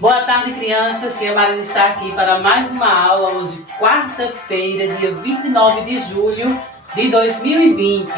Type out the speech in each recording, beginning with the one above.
Boa tarde, crianças. Tia Marina está aqui para mais uma aula, hoje quarta-feira, dia 29 de julho de 2020.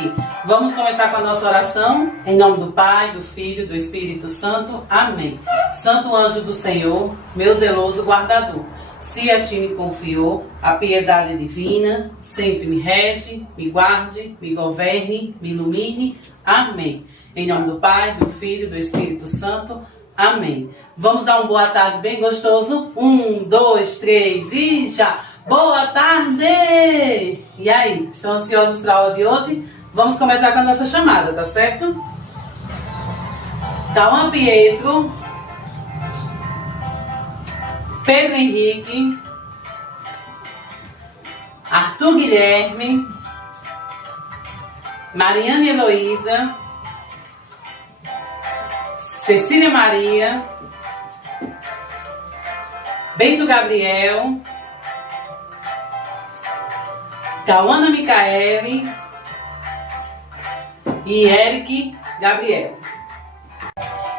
Vamos começar com a nossa oração, em nome do Pai, do Filho e do Espírito Santo. Amém. Santo anjo do Senhor, meu zeloso guardador, se a ti me confiou a piedade divina, sempre me rege, me guarde, me governe, me ilumine. Amém. Em nome do Pai, do Filho e do Espírito Santo. Amém. Vamos dar uma boa tarde bem gostoso? 1, 2, 3 e já! Boa tarde! E aí, estão ansiosos para a aula de hoje? Vamos começar com a nossa chamada, tá certo? Cauã Pietro, Pedro Henrique, Arthur Guilherme, Mariana Heloísa, Cecília Maria, Bento Gabriel, Cauana Micaele e Eric Gabriel.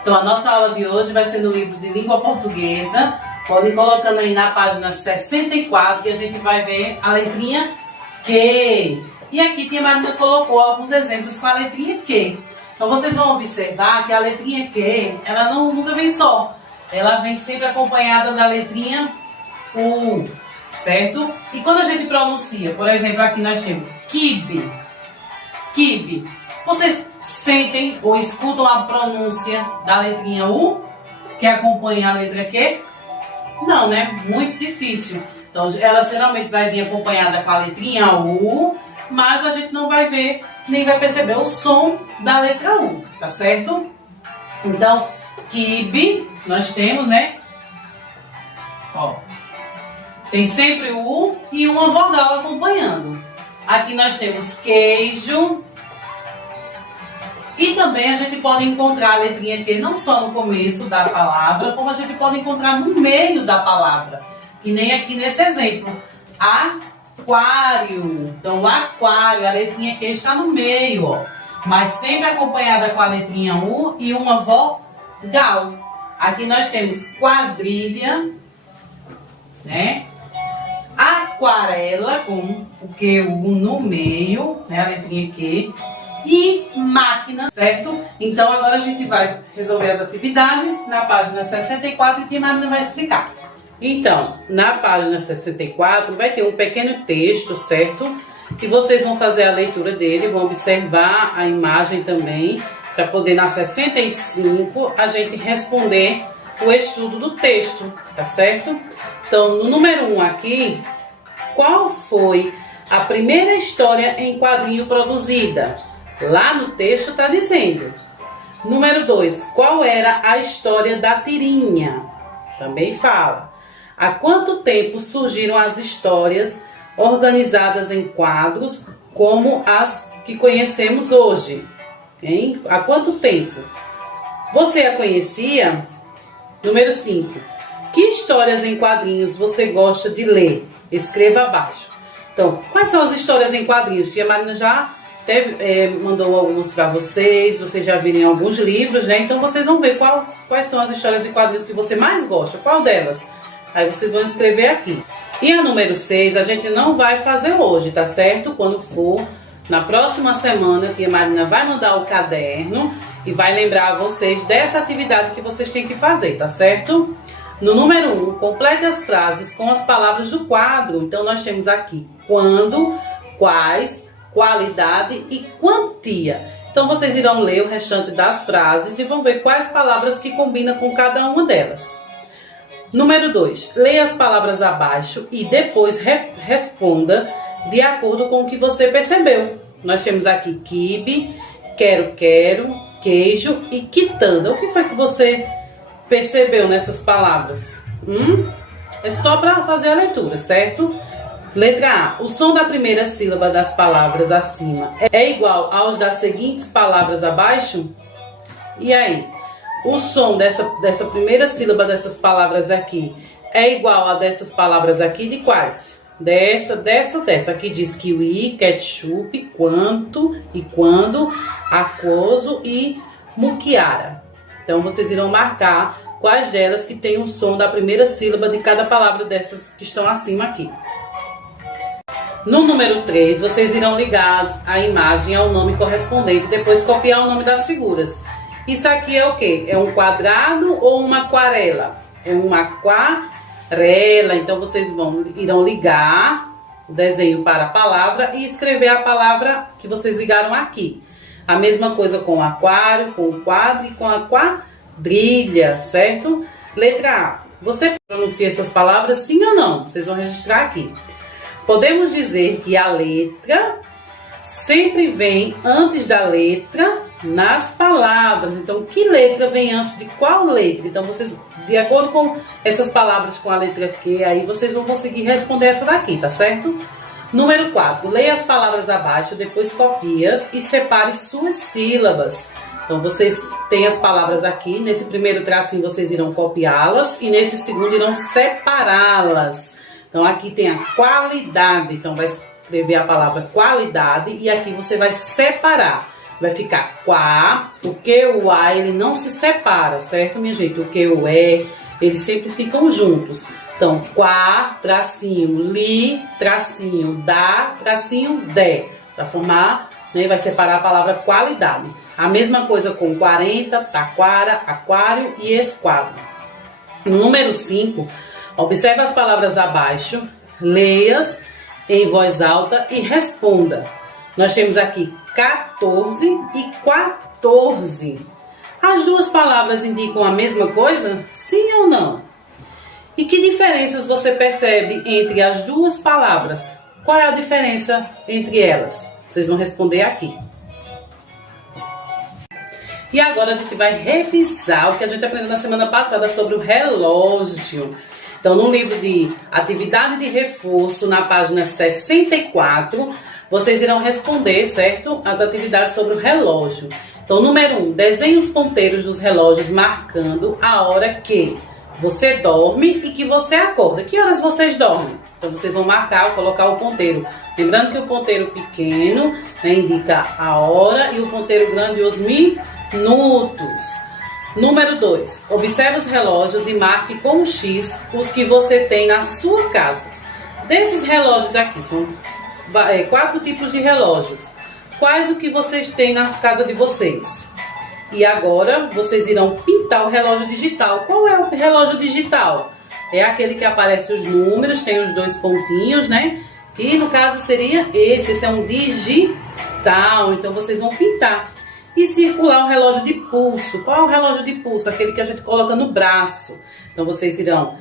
Então a nossa aula de hoje vai ser no livro de língua portuguesa. Podem ir colocando aí na página 64 que a gente vai ver a letrinha Q. E aqui tia Marina colocou alguns exemplos com a letrinha Q. Então vocês vão observar que a letrinha Q, ela nunca vem só. Ela vem sempre acompanhada da letrinha U, certo? E quando a gente pronuncia, por exemplo, aqui nós temos kibe, kibe. Vocês sentem ou escutam a pronúncia da letrinha U, que acompanha a letra Q? Não, né? Muito difícil. Então ela geralmente vai vir acompanhada com a letrinha U, mas a gente não vai ver, nem vai perceber o som da letra U, tá certo? Então, kibe, nós temos, né? Ó, tem sempre o U e uma vogal acompanhando. Aqui nós temos queijo. E também a gente pode encontrar a letrinha Q não só no começo da palavra, como a gente pode encontrar no meio da palavra. Que nem aqui nesse exemplo. Aquário. Então, aquário, a letrinha Q está no meio, ó. Mas sempre acompanhada com a letrinha U e uma vogal. Aqui nós temos quadrilha, né? Aquarela, com o Q no meio, né? A letrinha Q. E máquina, certo? Então, agora a gente vai resolver as atividades na página 64 e a Marina vai explicar. Então, na página 64 vai ter um pequeno texto, certo? Que vocês vão fazer a leitura dele, vão observar a imagem também, para poder na 65 a gente responder o estudo do texto, tá certo? Então, no número 1 aqui, qual foi a primeira história em quadrinho produzida? Lá no texto está dizendo. Número 2, qual era a história da tirinha? Também fala. Há quanto tempo surgiram as histórias organizadas em quadros como as que conhecemos hoje? Hein? Há quanto tempo? Você a conhecia? Número 5. Que histórias em quadrinhos você gosta de ler? Escreva abaixo. Então, quais são as histórias em quadrinhos? Tia Marina já mandou algumas para vocês já viram em alguns livros, né? Então vocês vão ver quais são as histórias em quadrinhos que você mais gosta, qual delas? Aí vocês vão escrever aqui. E a número 6 a gente não vai fazer hoje, tá certo? Quando for, na próxima semana, a tia Marina vai mandar o caderno e vai lembrar vocês dessa atividade que vocês têm que fazer, tá certo? No número 1, complete as frases com as palavras do quadro. Então nós temos aqui quando, quais, qualidade e quantia. Então vocês irão ler o restante das frases e vão ver quais palavras que combinam com cada uma delas. Número 2, leia as palavras abaixo e depois responda de acordo com o que você percebeu. Nós temos aqui quibe, quero, queijo e quitanda. O que foi que você percebeu nessas palavras? É só para fazer a leitura, certo? Letra A. O som da primeira sílaba das palavras acima é igual aos das seguintes palavras abaixo? E aí? O som dessa primeira sílaba dessas palavras aqui é igual a dessas palavras aqui de quais? dessa ou dessa. Aqui diz kiwi, ketchup, quanto e quando, aquoso e muquiara. Então, vocês irão marcar quais delas que tem o som da primeira sílaba de cada palavra dessas que estão acima aqui. No número 3, vocês irão ligar a imagem ao nome correspondente e depois copiar o nome das figuras. Isso aqui é o quê? É um quadrado ou uma aquarela? É uma aquarela. Então, vocês irão ligar o desenho para a palavra e escrever a palavra que vocês ligaram aqui. A mesma coisa com o aquário, com o quadro e com a quadrilha, certo? Letra A. Você pronuncia essas palavras sim ou não? Vocês vão registrar aqui. Podemos dizer que a letra sempre vem antes da letra nas palavras. Então, que letra vem antes de qual letra? Então, vocês, de acordo com essas palavras com a letra Q, aí vocês vão conseguir responder essa daqui, tá certo? Número 4. Leia as palavras abaixo, depois copie-as e separe suas sílabas. Então, vocês têm as palavras aqui. Nesse primeiro tracinho, vocês irão copiá-las e nesse segundo irão separá-las. Então, aqui tem a qualidade. Então, vai escrever a palavra qualidade e aqui você vai separar. Vai ficar quá, o que, o a, ele não se separa, certo, minha gente? O que, o é, eles sempre ficam juntos. Então, quá, tracinho, li, tracinho, dá, tracinho, de. Para formar, né, vai separar a palavra qualidade. A mesma coisa com 40, taquara, aquário e esquadro. No número 5, observe as palavras abaixo, leia-as em voz alta e responda. Nós temos aqui 14 e 14. As duas palavras indicam a mesma coisa? Sim ou não? E que diferenças você percebe entre as duas palavras? Qual é a diferença entre elas? Vocês vão responder aqui. E agora a gente vai revisar o que a gente aprendeu na semana passada sobre o relógio. Então, no livro de atividade de reforço, na página 64, vocês irão responder, certo? As atividades sobre o relógio. Então, número 1, desenhe os ponteiros dos relógios marcando a hora que você dorme e que você acorda. Que horas vocês dormem? Então, vocês vão marcar, colocar o ponteiro. Lembrando que o ponteiro pequeno, né, indica a hora e o ponteiro grande os minutos. Número 2, observe os relógios e marque com um X os que você tem na sua casa. Desses relógios aqui, são 4 tipos de relógios. Quais o que vocês têm na casa de vocês? E agora vocês irão pintar o relógio digital. Qual é o relógio digital? É aquele que aparece os números, tem os 2 pontinhos, né? Que no caso seria esse é um digital. Então vocês vão pintar. E circular o relógio de pulso. Qual é o relógio de pulso? Aquele que a gente coloca no braço. Então vocês irão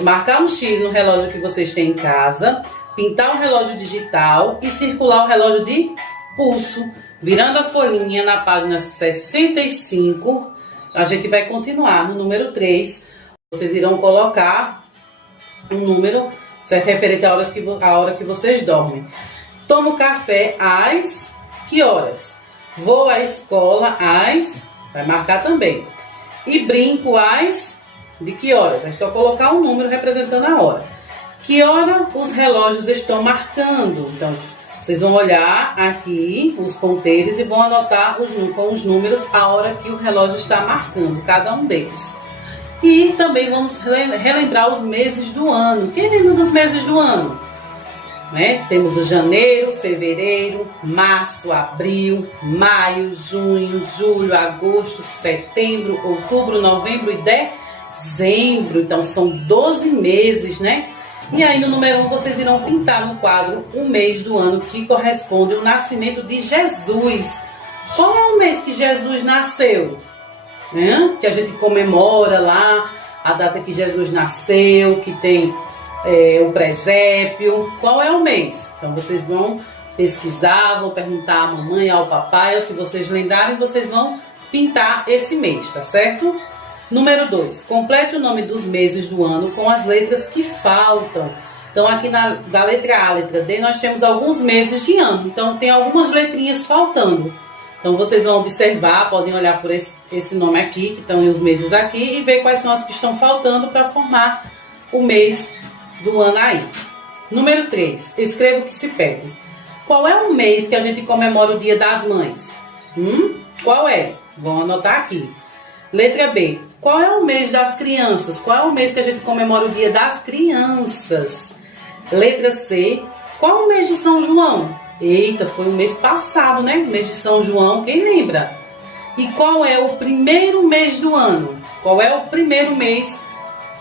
marcar um X no relógio que vocês têm em casa, pintar o relógio digital e circular o relógio de pulso. Virando a folhinha na página 65, a gente vai continuar no número 3. Vocês irão colocar um número, certo? Referente à hora que vocês dormem. Tomo café às que horas? Vou à escola às... Vai marcar também. E brinco às... De que horas? É só colocar um número representando a hora. Que hora os relógios estão marcando? Então, vocês vão olhar aqui os ponteiros e vão anotar com os números a hora que o relógio está marcando, cada um deles. E também vamos relembrar os meses do ano. Quem lembra dos meses do ano? Né? Temos o janeiro, fevereiro, março, abril, maio, junho, julho, agosto, setembro, outubro, novembro e dezembro. Então são 12 meses, né? E aí no número 1 vocês irão pintar no quadro o mês do ano que corresponde ao nascimento de Jesus. Qual é o mês que Jesus nasceu? Né? Que a gente comemora lá a data que Jesus nasceu, que tem o presépio. Qual é o mês? Então vocês vão pesquisar, vão perguntar à mamãe, ao papai, ou se vocês lembrarem, vocês vão pintar esse mês, tá certo? Número 2, complete o nome dos meses do ano com as letras que faltam. Então aqui da letra A, letra D, nós temos alguns meses de ano. Então tem algumas letrinhas faltando. Então vocês vão observar, podem olhar por esse nome aqui, que estão os meses aqui, e ver quais são as que estão faltando para formar o mês do ano aí. Número 3. Escreva o que se pede. Qual é o mês que a gente comemora o Dia das Mães? Qual é? Vamos anotar aqui. Letra B. Qual é o mês das crianças? Qual é o mês que a gente comemora o Dia das Crianças? Letra C. Qual é o mês de São João? Eita, foi o mês passado, né? O mês de São João, quem lembra? E qual é o primeiro mês do ano? Qual é o primeiro mês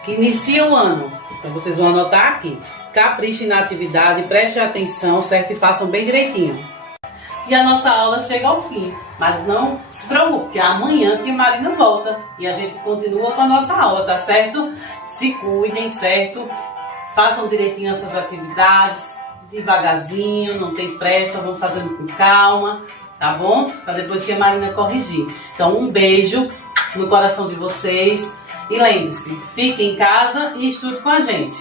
que inicia o ano? Então vocês vão anotar aqui. Caprichem na atividade, prestem atenção, certo? E façam bem direitinho. E a nossa aula chega ao fim. Mas não se preocupe, porque amanhã que a Marina volta. E a gente continua com a nossa aula, tá certo? Se cuidem, certo? Façam direitinho essas atividades, devagarzinho, não tem pressa, vamos fazendo com calma, tá bom? Para depois que a Marina corrigir. Então, um beijo no coração de vocês. E lembre-se, fique em casa e estude com a gente.